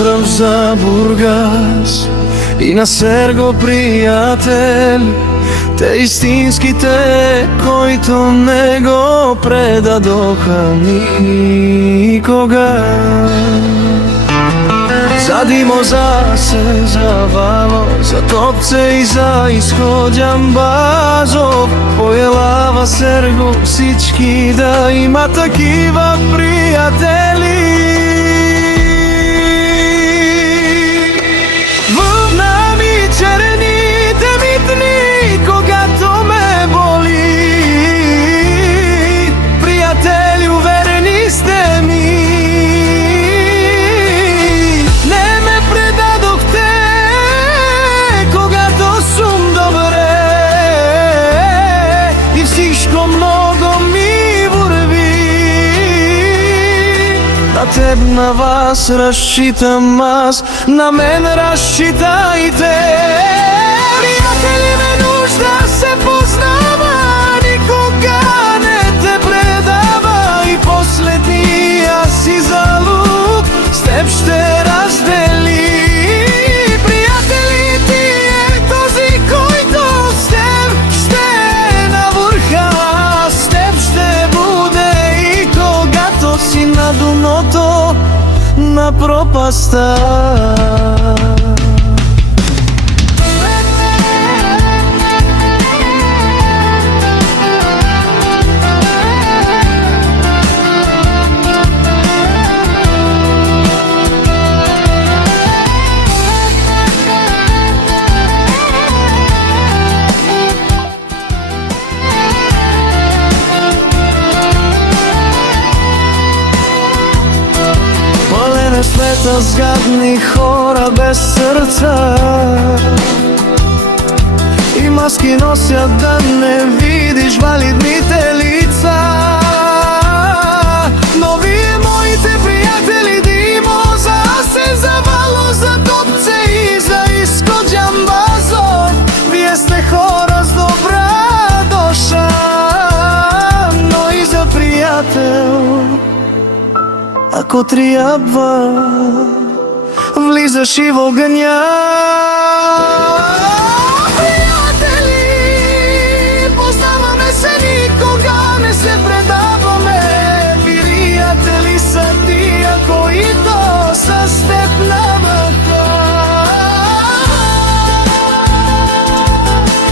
Поздрав за Бургас и на Серго, приятел, те истинските, които не го предадоха никога. За Димоза се завало, за Топце и за Изходян Базов, по Елава, Серго, всички да има такива приятели. В нами черните ми дни, когато ме боли, приятели, уверени сте ми. На теб, на вас разчитам аз, на мен разчитайте. Приятели, ме нужда се познава, никога не те предава, и последния си залук с теб ще раздели. Приятели, ти е този, който с теб ще е на върха, с теб ще буде и когато си на дното на пропаста. Света с гадни хора без сърца и маски носят да не видиш валидните лица. Но вие, моите приятели, Димоза се завало, за Топце и за Изходян Базов, вие сте хора с добра душа, но и за приятел, ако трябва, влизаш и в огъня.